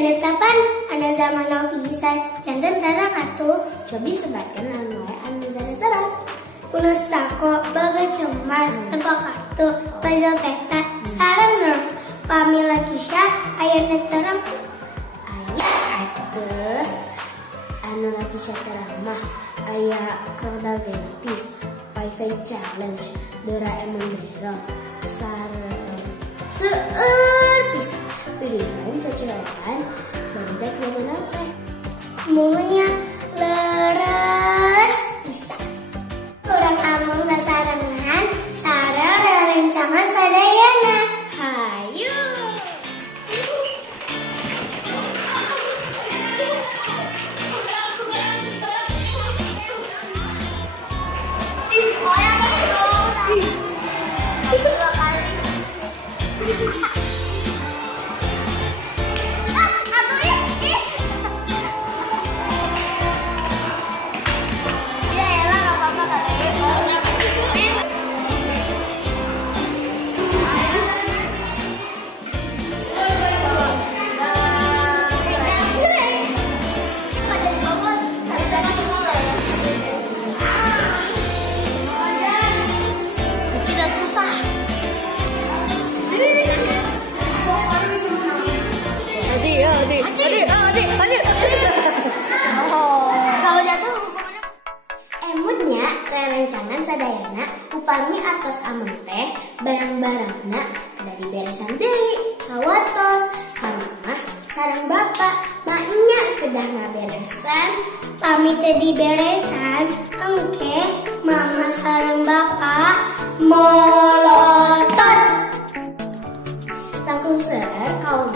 netapan anu zaman pisan janten tarang atuh cobi sebatkeun anu wae anu zaman tarang. Kunus tako, baga cemat, tempat kartu, puzzle peta, sarang nerf, Pamela Kisha, ayah neterang. Ayah atuh, anu lagi terang mah ayah Crocodile Dentist, Wi-Fi Challenge, Doraemon Dorong, sarang seueur pisan. Pilihan ceceran, bandak lamun apa? Munya leres bisa. Kurang among sasarangan, sarang rerencangan sadayana. Hayu. Kalau jatuh hukumannya emutnya rerencangan sadayana upami atos aman teh barang-barangna kada diberesan deui kawatos kamana sareng bapak mainnya kedah ngaberesan pami teh diberesan engke mama sareng bapak molotot langkung seueur kaum